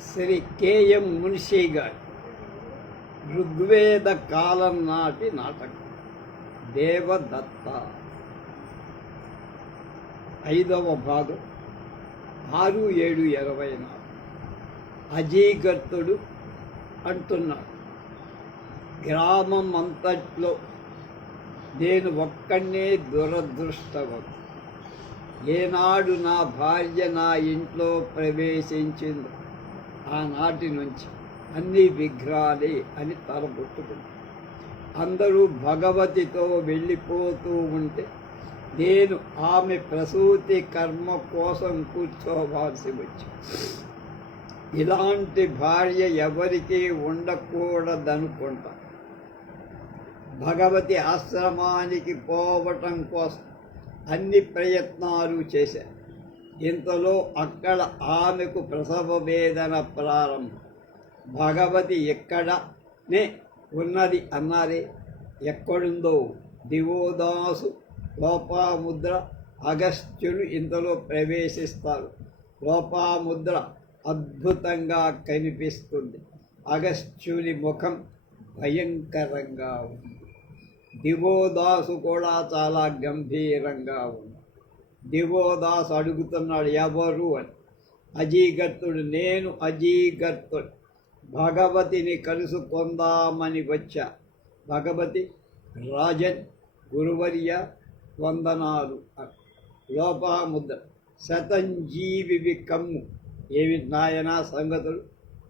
Shri KM Munshi గారి. ఋగ్వేద కాలం నాటి నాటకం. దేవదత్త. ఐదవ భాగం. ఆరు ఏడు ఇరవై నాలుగు. అజీకర్తుడు అంటున్నాడు. గ్రామం అంతట్లో నేను ఒక్కనే దురదృష్టవం ఏనాడు నా భార్య నా ఇంట్లో ప్రవేశించిందో. ఆనాటి నుంచి అన్ని విగ్రహాలే అని తలబొట్టుకుంది అందరూ భగవతితో వెళ్ళిపోతూ ఉంటే నేను ఆమె ప్రసూతి కర్మ కోసం కూర్చోవాల్సి వచ్చింది. ఇలాంటి భార్య ఎవరికీ ఉండకూడదనుకుంటా. భగవతి ఆశ్రమానికి పోవటం కోసం అన్ని ప్రయత్నాలు చేశాను ఇంతలో అక్కడ ఆమెకు ప్రసవ వేదన ప్రారంభం. భగవతి ఎక్కడనే ఉన్నది అన్నారే ఎక్కడుందో? దివోదాసు లోపాముద్ర అగస్త్యులు ఇంతలో ప్రవేశిస్తారు. లోపాముద్ర అద్భుతంగా కనిపిస్తుంది. అగస్త్యుని ముఖం భయంకరంగా ఉంది. దివోదాసు కూడా చాలా గంభీరంగా ఉంది. దివోదాస్ అడుగుతున్నాడు ఎవరు అని అజీగర్తుడు నేను అజీగర్తుడు భగవతిని కలుసుకుందామని వచ్చా. భగవతి రాజన్ గురువర్య వందనాలు. లోపముద్ర లోపాముద్ర శతంజీవి కమ్ము. ఏమి నాయనా సంగతులు?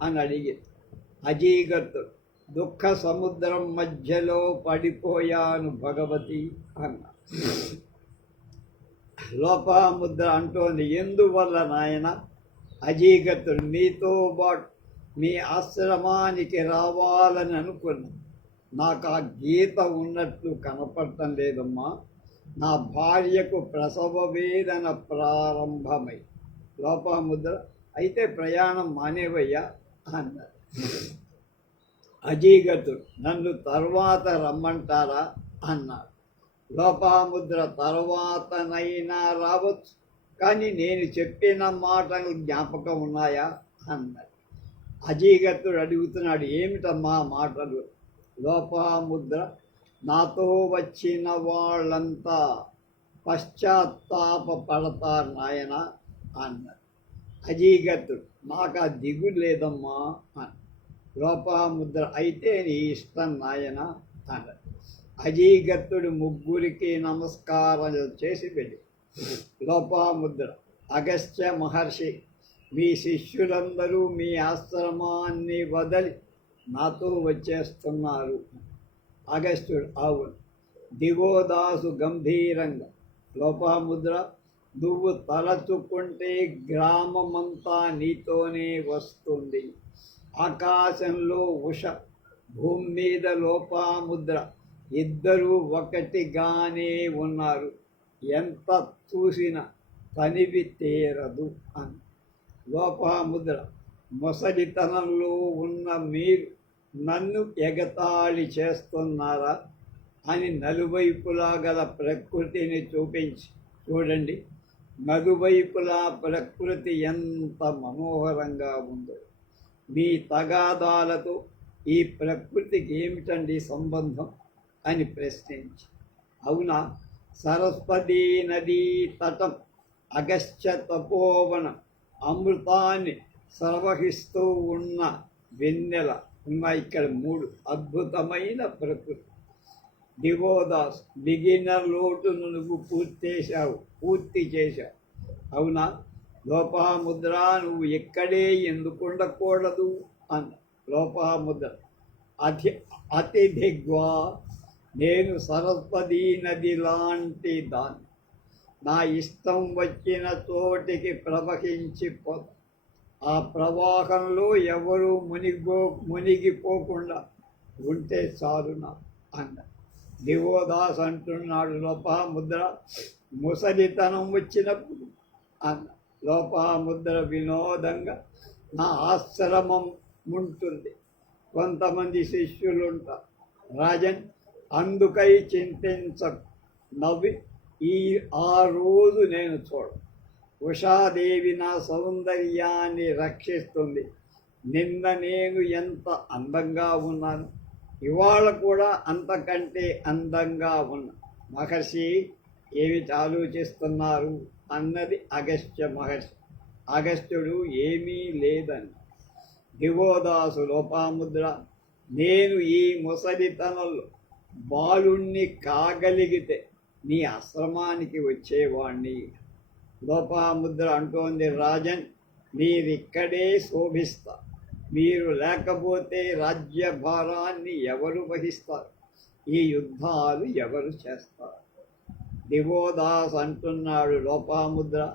అని అడిగింది అజీగర్తుడు దుఃఖ సముద్రం మధ్యలో పడిపోయాను భగవతి అన్న. లోపాముద్ర అంటోంది. ఎందువల్ల నాయన? అజీగతుడు మీతో పాటు మీ ఆశ్రమానికి రావాలని అనుకున్నా. నాకు ఆ గీత ఉన్నట్లు కనపడటం లేదమ్మా. నా భార్యకు ప్రసవ వేదన ప్రారంభమై. లోపాముద్ర అయితే ప్రయాణం మానేవయ్యా? అన్నారు. అజీగతుడు నన్ను తర్వాత రమ్మంటారా? అన్నాడు లోపాముద్ర తర్వాతనైనా రావచ్చు. కానీ నేను చెప్పిన మాటలు జ్ఞాపకం ఉన్నాయా? అన్నాడు అజీగతుడు అడుగుతున్నాడు ఏమిటమ్మా మాటలు? లోపాముద్ర నాతో వచ్చిన వాళ్ళంతా పశ్చాత్తాప పడతారు నాయన అన్నాడు అజీగతుడు నాకు ఆ దిగు లేదమ్మా అన్నాడు లోపాముద్ర అయితే నీ ఇష్టం నాయన అన్నాడు అజీగత్తుడు ముగ్గురికి నమస్కారం చేసి వెళ్ళి లోపాముద్ర అగస్త్య మహర్షి మీ శిష్యులందరూ మీ ఆశ్రమాన్ని వదలి నాతో వచ్చేస్తున్నారు. అగస్త్యుడు అవును. దిగోదాసు గంభీరంగా లోపాముద్ర నువ్వు తలచుకుంటే గ్రామమంతా నీతోనే వస్తుంది. ఆకాశంలో ఉష భూమి మీద లోపాముద్ర ఇద్దరూ ఒకటిగానే ఉన్నారు. ఎంత చూసినా తనివి తీరదు అని. లోపముద్ర ముసలితనంలో ఉన్న మీరు నన్ను ఎగతాళి చేస్తున్నారా అని నలువైపులా గల ప్రకృతిని చూపించి చూడండి నలువైపులా ప్రకృతి ఎంత మనోహరంగా ఉందో. మీ తగాదాలతో ఈ ప్రకృతికి ఏమిటండి సంబంధం? అని ప్రశ్నించి అవునా? సరస్వతీ నదీ తటం అగస్త్య తపోవనం అమృతాన్ని ప్రవహిస్తూ ఉన్న వెన్నెల. ఉన్నాయి ఇక్కడ మూడు అద్భుతమైన ప్రకృతి. దివోదాస్ బిగినర్ లోటును నువ్వు పూర్తి చేశావు పూర్తి చేశావు. అవునా? లోపాముద్ర నువ్వు ఎక్కడే ఎందుకు ఉండకూడదు అన్న లోపాముద్ర. అతి అతిథిగ్వా నేను సరస్వతీ నది లాంటి దాన్ని. నా ఇష్టం వచ్చిన చోటికి ప్రవహించి ఆ ప్రవాహంలో ఎవరు మునిగో మునిగిపోకుండా ఉంటే చాలు నా అన్న. దివోదాస్ అంటున్నాడు లోపాముద్ర ముసలితనం వచ్చినప్పుడు అన్న. లోపాముద్ర వినోదంగా నా ఆశ్రమం ఉంటుంది. కొంతమంది శిష్యులు ఉంటారు రాజన్ అందుకై చింతించ నవ్వి ఈ ఆ రోజు నేను చూడ ఉషాదేవి నా సౌందర్యాన్ని రక్షిస్తుంది. నిన్న నేను ఎంత అందంగా ఉన్నాను. ఇవాళ కూడా అంతకంటే అందంగా ఉన్నా. మహర్షి ఏమిటి ఆలోచిస్తున్నారు? అన్నది అగస్త్య మహర్షి. అగస్త్యుడు ఏమీ లేదని. దివోదాసు లోపాముద్ర నేను ఈ ముసలితనంలో బాలుణ్ణి కాగలిగితే నీ ఆశ్రమానికి వచ్చేవాణ్ణి. లోపాముద్ర అంటోంది రాజన్ మీరిక్కడే శోభిస్తా. మీరు లేకపోతే రాజ్యభారాన్ని ఎవరు వహిస్తారు? ఈ యుద్ధాలు ఎవరు చేస్తారు? దివోదాస్ అంటున్నాడు లోపాముద్ర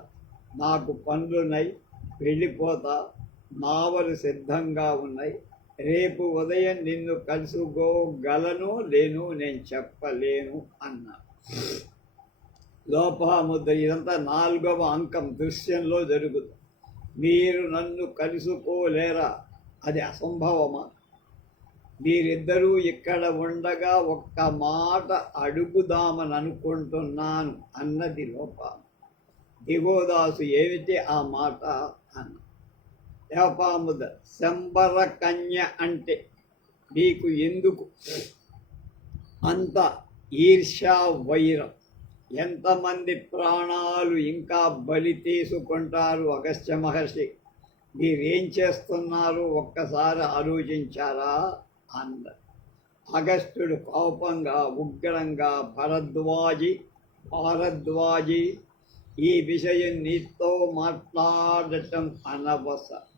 నాకు పనులున్నాయి వెళ్ళిపోతా. నావలు సిద్ధంగా ఉన్నాయి. రేపు ఉదయం నిన్ను కలుసుకోగలను లేను నేను చెప్పలేను అన్నా. లోపముద్ర ఇదంతా నాలుగవ అంకం దృశ్యంలో జరుగుతుంది. మీరు నన్ను కలుసుకోలేరా? అది అసంభవమా? మీరిద్దరూ ఇక్కడ ఉండగా ఒక్క మాట అడుగుదామని అనుకుంటున్నాను అన్నది లోపం. దిగోదాసు ఏమిటి ఆ మాట అన్న. దేవపాముద శంబర కన్య అంటే మీకు ఎందుకు? అంత ఈర్ష్యా వైరం. ఎంతమంది ప్రాణాలు ఇంకా బలి తీసుకుంటారు అగస్త్య మహర్షి? మీరేం చేస్తున్నారు ఒక్కసారి ఆలోచించారా? అంద. అగస్త్యుడు కోపంగా ఉగ్రంగా భరద్వాజి భారద్వాజి ఈ విషయం నీతో మాట్లాడటం అనవసరం.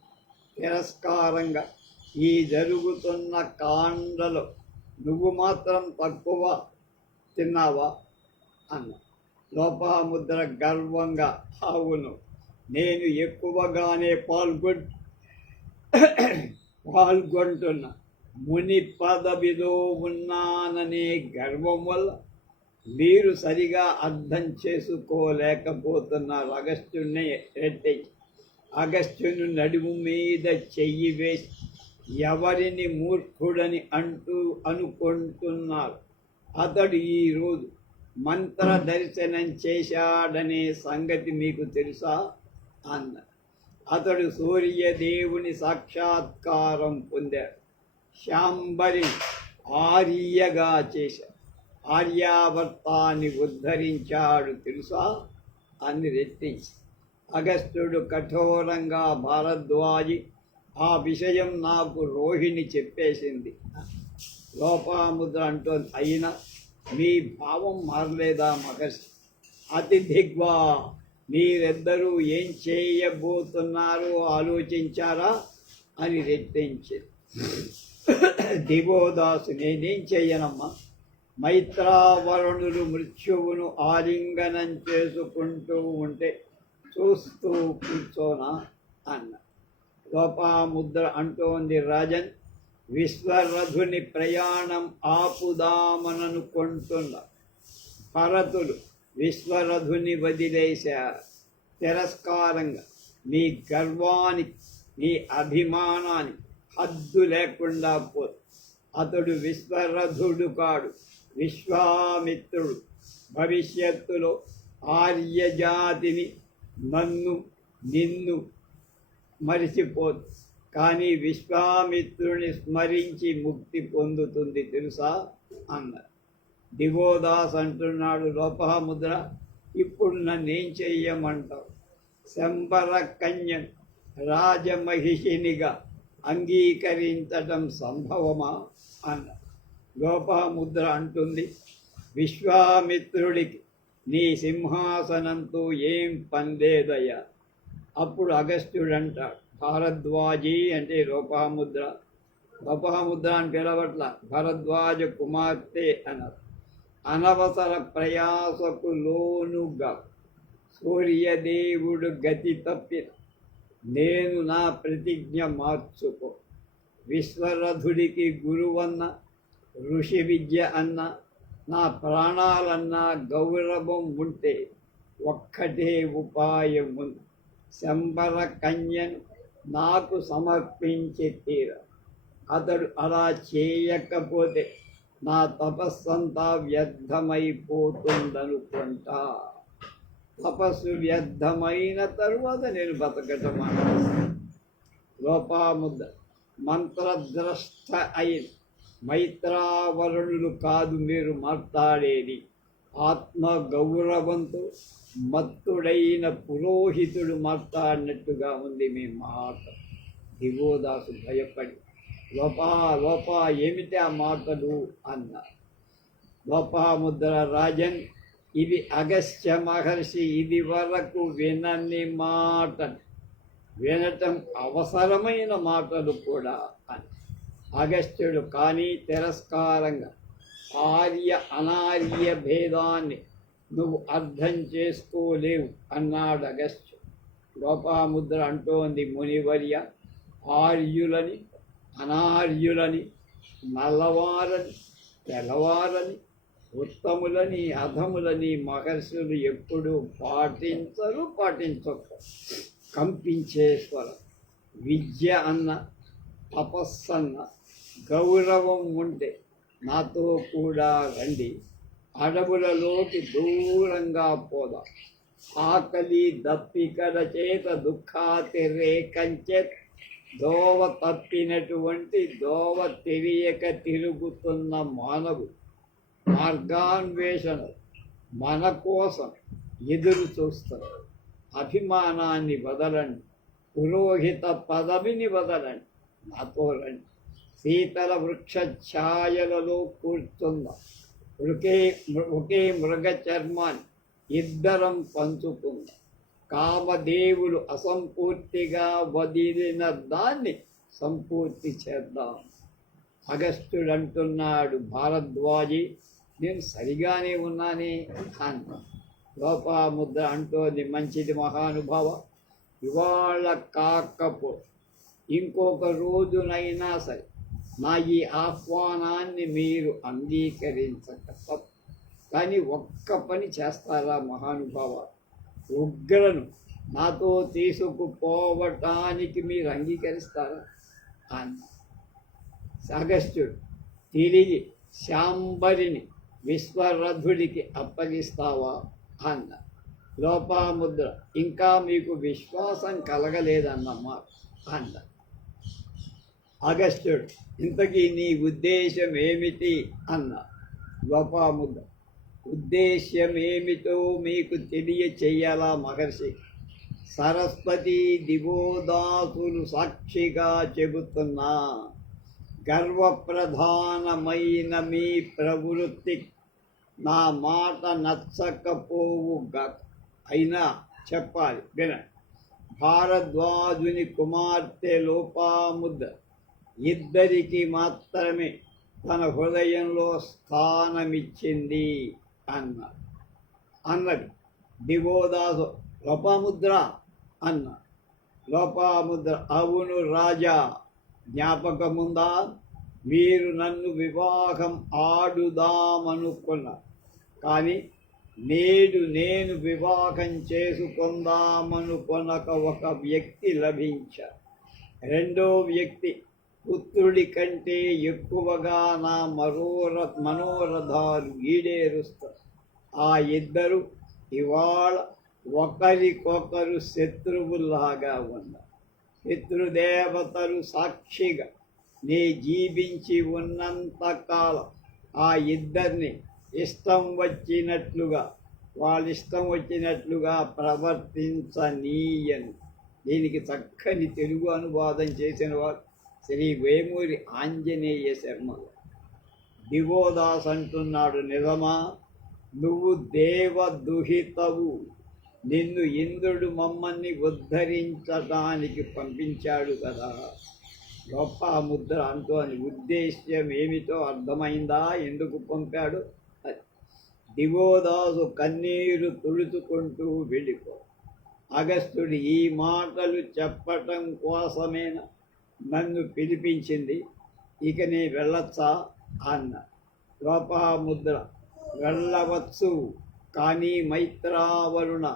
తిరస్కారంగా ఈ జరుగుతున్న కాండలో నువ్వు మాత్రం తక్కువ తిన్నావా? అన్న. లోపాముద్ర గర్వంగా అవును నేను ఎక్కువగానే పాల్గొన్ పాల్గొంటున్నా. ముని పదవిలో ఉన్నాననే గర్వం వల్ల మీరు సరిగా అర్థం చేసుకోలేకపోతున్నారు. అగస్త్యుణ్ణి రెట్టి అగస్త్యుని నడుము మీద చెయ్యి వేసి ఎవరిని మూర్ఖుడని అంటూ అనుకుంటున్నారు. అతడు ఈరోజు మంత్ర దర్శనం చేశాడనే సంగతి మీకు తెలుసా? అన్న. అతడు సూర్యదేవుని సాక్షాత్కారం పొందాడు. శాంబరి ఆర్యగా చేశాడు. ఆర్యావర్తాన్ని ఉద్ధరించాడు తెలుసా? అని రెట్టించి అగస్త్యుడు కఠోరంగా భారద్వాజి ఆ విషయం నాకు రోహిణి చెప్పేసింది. లోపాముద్ర అంటూ అయినా మీ భావం మారలేదా మహర్షి? అతి దిగ్వా మీరిద్దరూ ఏం చేయబోతున్నారో? ఆలోచించారా? అని రెట్టించింది. దివోదాసు నేనేం చేయనమ్మా మైత్రావరుణులు మృత్యువును ఆలింగనం చేసుకుంటూ ఉంటే చూస్తూ కూర్చోనా అన్న. లోపాముద్ర అంటోంది రాజన్ విశ్వరథుని ప్రయాణం ఆపుదామననుకుంటున్న భరతులు విశ్వరథుని వదిలేశారు. తిరస్కారంగా మీ గర్వానికి మీ అభిమానానికి హద్దు లేకుండా పో. అతడు విశ్వరథుడు కాడు విశ్వామిత్రుడు. భవిష్యత్తులో ఆర్యజాతిని నన్ను నిన్ను మరిచిపోదు కానీ విశ్వామిత్రుని స్మరించి ముక్తి పొందుతుంది తెలుసా? అన్నారు. దివోదాస్ అంటున్నాడు లోపహముద్ర ఇప్పుడు నన్నేం చెయ్యమంటావు? శంబర కన్యం రాజమహిషినిగా అంగీకరించటం సంభవమా? అన్న లోపముద్ర అంటుంది విశ్వామిత్రుడికి నీ సింహాసనంతో ఏం పందేదయ్యా? అప్పుడు అగస్త్యుడు అంటాడు భారద్వాజీ అంటే లోపముద్ర. లోపముద్ర అని పిలవట్ల. భరద్వాజ కుమార్తె అన్నారు అనవసర ప్రయాసకు లోనుగా సూర్యదేవుడు గతి తప్పిన. నేను నా ప్రతిజ్ఞ మార్చుకో. విశ్వరథుడికి గురువన్న ఋషి విద్య అన్న నా ప్రాణాలన్నా గౌరవం ఉంటే ఒక్కటే ఉపాయం ఉంది శంబర కన్యను నాకు సమర్పించి తీర. అతడు అలా చేయకపోతే నా తపస్సంతా వ్యర్థమైపోతుందనుకుంటా తపస్సు వ్యర్థమైన తరువాత నేను బతకటం లోపాముద్ర మంత్రద్రష్ట అయింది మైత్రావరణులు కాదు మీరు మాట్లాడేది. ఆత్మ గౌరవంతో మత్తుడైన పురోహితుడు మాట్లాడినట్టుగా ఉంది మీ మాట. దివోదాసు భయపడి లోపా లోపా ఏమిటి ఆ మాటలు? అన్నారు. లోపాముద్ర రాజన్ ఇది అగస్త్య మహర్షి ఇది వరకు వినని మాట వినటం అవసరమైన మాటలు కూడా అగస్త్యుడు కానీ తిరస్కారంగా ఆర్య అనార్య భేదాన్ని నువ్వు అర్థం చేసుకోలేవు అన్నాడు అగస్త్యుడు గోపాముద్ర అంటోంది మునివర్య ఆర్యులని అనార్యులని నల్లవారని తెల్లవారని ఉత్తములని అధములని మహర్షులు ఎప్పుడు పాటించరు పాటించరు కంపించే స్వరం విద్య అన్న తపస్సన్న గౌరవం ఉంటే నాతో కూడా రండి. అడవులలోకి దూరంగా పోదాం. ఆకలి దప్పికల చేత దుఃఖాతిరేకంచే దోవ తప్పినటువంటి దోవ తెలియక తిరుగుతున్న మానవుడు. మార్గాన్వేషణ మన కోసం ఎదురు చూస్తారు అభిమానాన్ని వదలండి. పురోహిత పదవిని వదలండి. నాతో రండి. శీతల వృక్ష ఛాయలలో కూర్చుందాం. ఒకే ఒకే మృగ చర్మాన్ని ఇద్దరం పంచుకుందాం. కామదేవుడు అసంపూర్తిగా వదిలిన దాన్ని సంపూర్తి చేద్దాం. అగస్త్యుడు అంటున్నాడు భారద్వాజి. నేను సరిగానే ఉన్నానే అన్న లోపాముద్ర అంటోంది మంచిది మహానుభావ. ఇవాళ కాకపో ఇంకొక రోజునైనా సరే నా ఈ ఆహ్వానాన్ని మీరు అంగీకరించక తప్ప కానీ ఒక్క పని చేస్తారా మహానుభావ? ఉగ్రను నాతో తీసుకుపోవటానికి మీరు అంగీకరిస్తారా? అన్న అగస్త్యుడు తిరిగి శాంబరిని విశ్వరథుడికి అప్పగిస్తావా? అన్న లోపాముద్ర ఇంకా మీకు విశ్వాసం కలగలేదన్నమ్మా అన్న అగస్త్యుడు ఇంతకీ నీ ఉద్దేశం ఏమిటి అన్న. గోపాముద్ద. ఉద్దేశ్యం ఏమిటో మీకు తెలియచేయాలా మహర్షి? సరస్వతి దివోదాసులు సాక్షిగా చెబుతున్నా గర్వప్రధానమైన మీ ప్రవృత్తి. నా మాట నచ్చకపోవు గ- అయినా చెప్పాలి. విన భారద్వాజుని కుమార్తె లోపాముద్ర ఇద్దరికి మాత్రమే తన హృదయంలో స్థానమిచ్చింది అన్నాడు. అన్నది. దివోదాసు లోపాముద్ర అన్న లోపాముద్ర అవును రాజా జ్ఞాపకముందా? మీరు నన్ను వివాహం ఆడుదామనుకున్నారు. కానీ నేడు నేను వివాహం చేసుకుందామనుకొనక ఒక వ్యక్తి లభించారు. రెండో వ్యక్తి పుత్రుడి కంటే ఎక్కువగా నా మరోర మనోరథాలు ఈడేరుస్తారు ఆ ఇద్దరు ఇవాళ ఒకరికొకరు శత్రువులాగా ఉన్నారు పితృదేవతలు సాక్షిగా నీ జీవించి ఉన్నంతకాలం ఆ ఇద్దరిని ఇష్టం వచ్చినట్లుగా వాళ్ళ ఇష్టం వచ్చినట్లుగా ప్రవర్తించనీయను. దీనికి చక్కని తెలుగు అనువాదం చేసిన వారు శ్రీ వేమూరి ఆంజనేయ శర్మ. దివోదాస్ అంటున్నాడు నిజమా? నువ్వు దేవదుహితవు. నిన్ను ఇంద్రుడు మమ్మల్ని ఉద్ధరించడానికి పంపించాడు కదా. గొప్ప ముద్ర అంటోని ఉద్దేశ్యం ఏమిటో అర్థమైందా? ఎందుకు పంపాడు? దివోదాసు కన్నీరు తుడుచుకుంటూ వెళ్ళిపో. అగస్త్యుడు ఈ మాటలు చెప్పటం కోసమేనా? నన్ను పిలిపించింది. ఇక నీ వెళ్ళొచ్చా? అన్న. లోపాముద్ర. వెళ్ళవచ్చు. కానీ మైత్రావరుణ.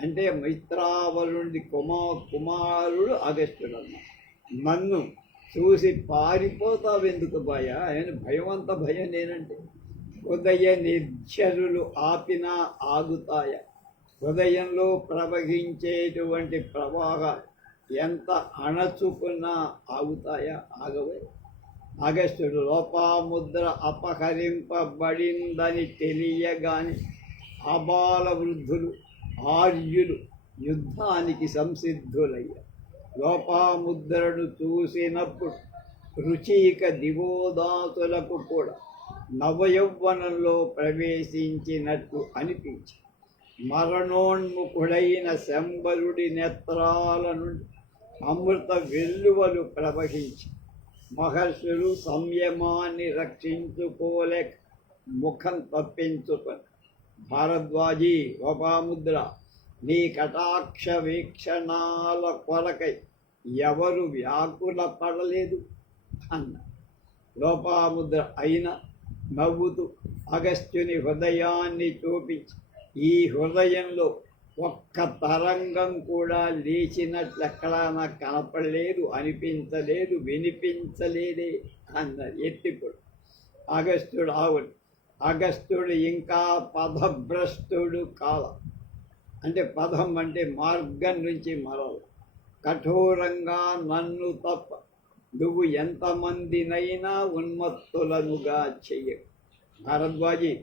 అంటే మైత్రావరుడి కుమా కుమారుడు అగస్త్యుడు అన్న నన్ను చూసి పారిపోతావెందుకు భయ ఆయన భయం అంత భయం నేనంటే. హృదయ నిర్జరులు ఆపినా ఆగుతాయ? హృదయంలో ప్రవహించేటువంటి ప్రవాహాలు ఎంత అణచుకున్నా ఆగుతాయా? ఆగవే. అగస్త్యుడు లోపాముద్ర అపహరింపబడిందని తెలియగాని అబాల వృద్ధులు ఆర్యులు యుద్ధానికి సంసిద్ధులయ్యారు లోపాముద్రను చూసినప్పుడు రుచిక దివోదాసులకు కూడా నవయౌవనంలో ప్రవేశించినట్టు అనిపించి మరణోన్ముఖుడైన శంబరుడి నేత్రాల నుండి అమృత వెల్లువలు ప్రవహించి మహర్షులు సంయమాన్ని రక్షించుకోలేక ముఖం తప్పించుకొని భారద్వాజీ లోపాముద్ర నీ కటాక్ష వీక్షణాల కొరకై ఎవరు వ్యాకుల పడలేదు అన్న. లోపాముద్ర అయిన నవ్వుతూ అగస్త్యుని హృదయాన్ని చూపించి ఈ హృదయంలో ఒక్క తరంగం కూడా లేచినట్లు ఎక్కడా నాకు కనపడలేదు అనిపించలేదు వినిపించలేదే అన్నది ఎత్తిప్పుడు అగస్త్యుడు ఆవుడు అగస్త్యుడు ఇంకా పదభ్రష్టుడు కాల. అంటే పదం అంటే మార్గం నుంచి మరల. కఠోరంగా నన్ను తప్ప నువ్వు ఎంతమందినైనా ఉన్మత్తులనుగా చెయ్య. భరద్వాజి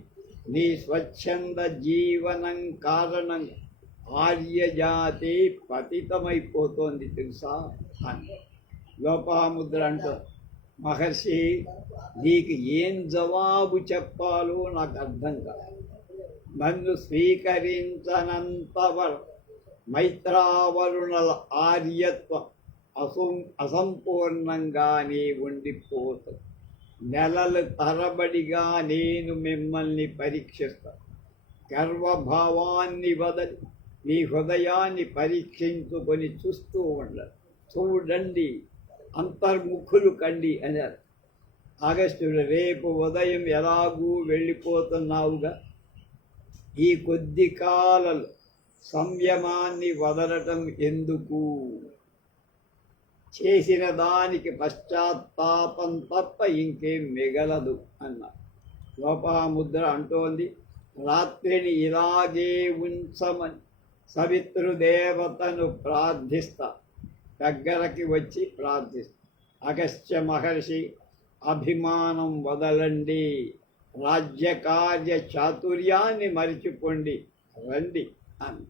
నీ స్వచ్ఛంద జీవనం కారణంగా ఆర్యజాతి పతితమైపోతోంది తెలుసా? అని. లోపాముద్ర అంటూ మహర్షి నీకు ఏం జవాబు చెప్పాలో నాకు అర్థం కాదు. నన్ను స్వీకరించనంతవర మైత్రావరుణల ఆర్యత్వం అసం అసంపూర్ణంగానే ఉండిపోతుంది. నెలలు తరబడిగా నేను మిమ్మల్ని పరీక్షిస్తాను. గర్వభావాన్ని వదలి మీ హృదయాన్ని పరీక్షించుకొని చూస్తూ ఉండాలి చూడండి అంతర్ముఖులు కండి అన్నారు. ఆగస్టుడు రేపు ఉదయం ఎలాగూ వెళ్ళిపోతున్నావుగా? ఈ కొద్ది కాలలో సంయమాన్ని వదలటం ఎందుకు? చేసిన దానికి పశ్చాత్తాపం తప్ప ఇంకేం మిగలదు అన్నారు. లోపముద్ర అంటోంది రాత్రిని ఇలాగే ఉంచమని. సవితృదేవతను ప్రార్థిస్తా దగ్గరకి వచ్చి ప్రార్థిస్తా. అగస్త్య మహర్షి అభిమానం వదలండి. రాజ్యకార్య చాతుర్యాన్ని మరిచిపోండి. రండి అని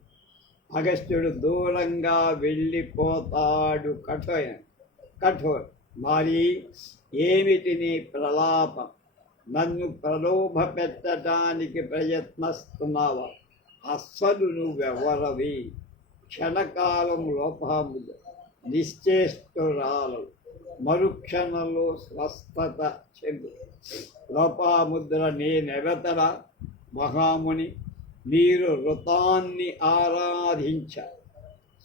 అగస్త్యుడు దూరంగా వెళ్ళిపోతాడు కఠోర. కఠోర్. మరి ఏమిటి నీ ప్రలాపం? నన్ను ప్రలోభ పెట్టడానికి ప్రయత్నిస్తున్నావా? అస్సలు నువ్వెవరవి? క్షణకాలం లోపములు నిశ్చేష్టురాలు మరుక్షణంలో స్వస్థత చెందు. లోపాముద్ర నేనెవతర మహాముని మీరు ఋతాన్ని ఆరాధించ.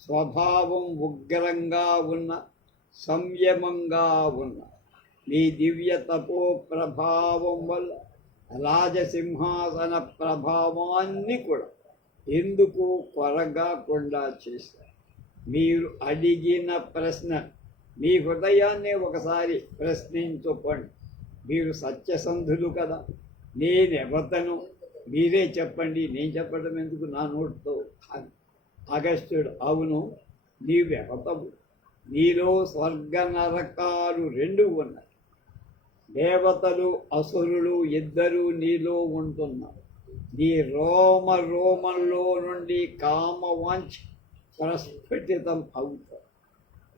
స్వభావం ఉగ్రంగా ఉన్న సంయమంగా ఉన్న. మీ దివ్య తపో ప్రభావం వల్ల రాజసింహాసన ప్రభావాన్ని కూడా ఎందుకు కొరగాకుండా చేశారు? మీరు అడిగిన ప్రశ్న మీ హృదయాన్నే ఒకసారి ప్రశ్నించుకోండి. మీరు సత్యసంధులు కదా. నేనెవతను మీరే చెప్పండి. నేను చెప్పడం ఎందుకు? నా నోటితో అగస్త్యుడు అవును నీవెవతవు నీలో స్వర్గ నరకాలు రెండు ఉన్నాయి. దేవతలు అసురులు ఇద్దరూ నీలో ఉంటున్నారు. నీ రోమ రోమంలో నుండి కామవాంఛ ప్రస్ఫుటితం అవుతారు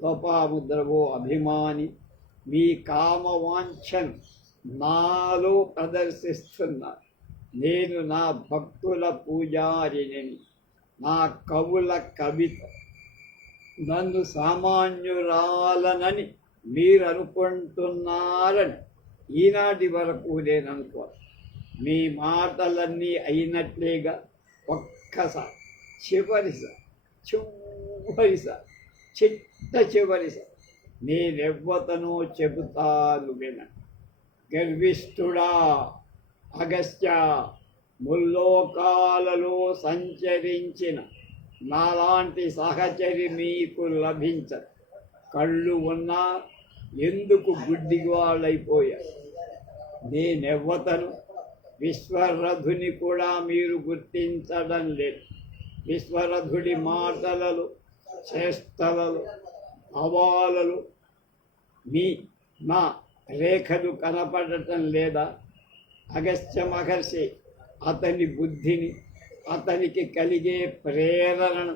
లోపాముద్రవో అభిమాని మీ కామవాంఛను నాలో ప్రదర్శిస్తున్నా. నేను నా భక్తుల పూజారిని నా కవుల కవిత. నన్ను సామాన్యురాలనని మీరు అనుకుంటున్నారని ఈనాటి వరకు నేను అనుకో మీ మాటలన్నీ అయినట్లేగా ఒక్కసారి. చివరిసారి చివరిసారి చిట్ట చివరిసారి నేనెవ్వతనో చెబుతాను విన గర్విష్ఠుడా అగస్త్య ముల్లోకాలలో సంచరించిన నాలాంటి సహచరి మీకు లభించదు. కళ్ళు ఉన్నా ఎందుకు గుడ్డివాళ్ళైపోయారు? నేనెవ్వతను విశ్వరథుని కూడా మీరు గుర్తించడం లేదు. విశ్వరథుడి మాటలలో చేష్టలలు అవాలలు మీ నా రేఖలు కనపడటం లేదా? అగస్త్య మహర్షి అతని బుద్ధిని అతనికి కలిగే ప్రేరణను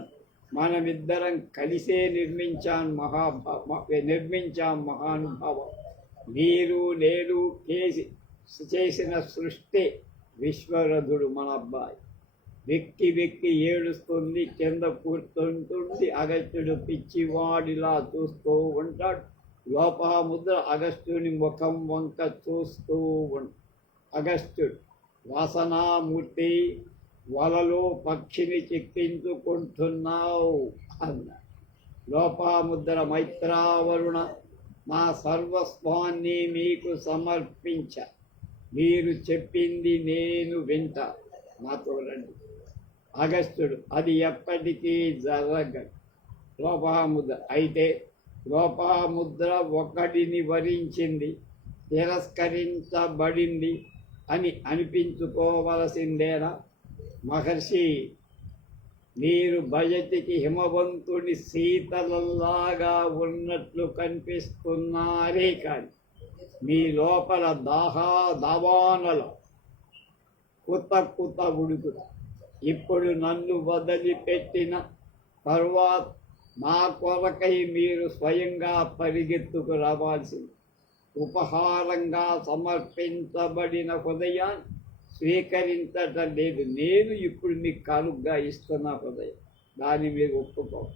మనమిద్దరం కలిసే నిర్మించాం మహాభావ నిర్మించాం మహానుభావం. మీరు నేను కేసి చేసిన సృష్టి విశ్వరథుడు మన అబ్బాయి వెక్కి వెక్కి ఏడుస్తుంది కింద కూర్చుంటుంది అగస్త్యుడు పిచ్చివాడిలా చూస్తూ ఉంటాడు. లోపముద్ర అగస్త్యుని ముఖం వంక చూస్తూ ఉంటాడు అగస్త్యుడు వాసనామూర్తి వలలో పక్షిని చిక్కించుకుంటున్నావు అన్నాడు. లోపాముద్ర మైత్రావరుణ నా సర్వస్వాన్ని మీకు సమర్పించ మీరు చెప్పింది నేను వింట. నాతో రండి. అగస్త్యుడు అది ఎప్పటికీ జరగదు. లోపముద్ర అయితే లోపముద్ర ఒకడిని వరించింది తిరస్కరించబడింది అని అనిపించుకోవలసిందేనా? మహర్షి మీరు బయటికి హిమవంతుని శీతలలాగా ఉన్నట్లు కనిపిస్తున్నారే కానీ మీ లోపల దాహా దావానల. కుత కుత ఉడుకుత ఇప్పుడు నన్ను వదిలిపెట్టిన తరువాత నా కొరకై మీరు స్వయంగా పరిగెత్తుకు రావాల్సింది. ఉపహారంగా సమర్పించబడిన హృదయాన్ని స్వీకరించటం లేదు నేను ఇప్పుడు మీకు కానుగ్గా ఇస్తున్న హృదయం. దాన్ని మీరు ఒప్పుకో.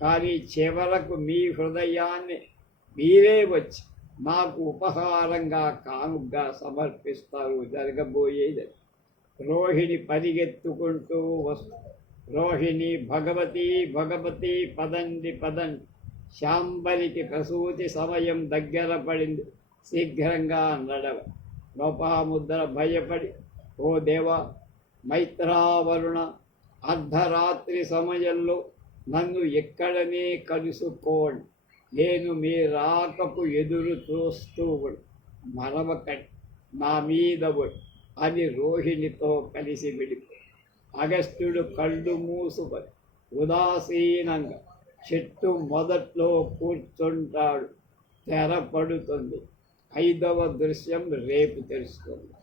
కానీ చివరకు మీ హృదయాన్ని మీరే వచ్చి నాకు ఉపహారంగా కానుగ్గా సమర్పిస్తారు జరగబోయేది. రోహిణి పరిగెత్తుకుంటూ వస్తు రోహిణి భగవతి భగవతి పదండి పదండి శాంబరికి ప్రసూతి సమయం దగ్గర పడింది. శీఘ్రంగా నడవ. లోపాముద్ర భయపడి ఓ దేవ మైత్రావరుణ అర్ధరాత్రి సమయంలో నన్ను ఎక్కడనే కలుసుకోండి. నేను మీ రాకపు ఎదురు చూస్తూ ఉం- మరవకండి నా మీద అని రోహిణితో కలిసి వెళ్ళిపో. అగస్త్యుడు కళ్ళు మూసుకొని ఉదాసీనంగా చెట్టు మొదట్లో కూర్చుంటాడు. తెర పడుతుంది. ఐదవ దృశ్యం రేపు తెలుసుకుందాం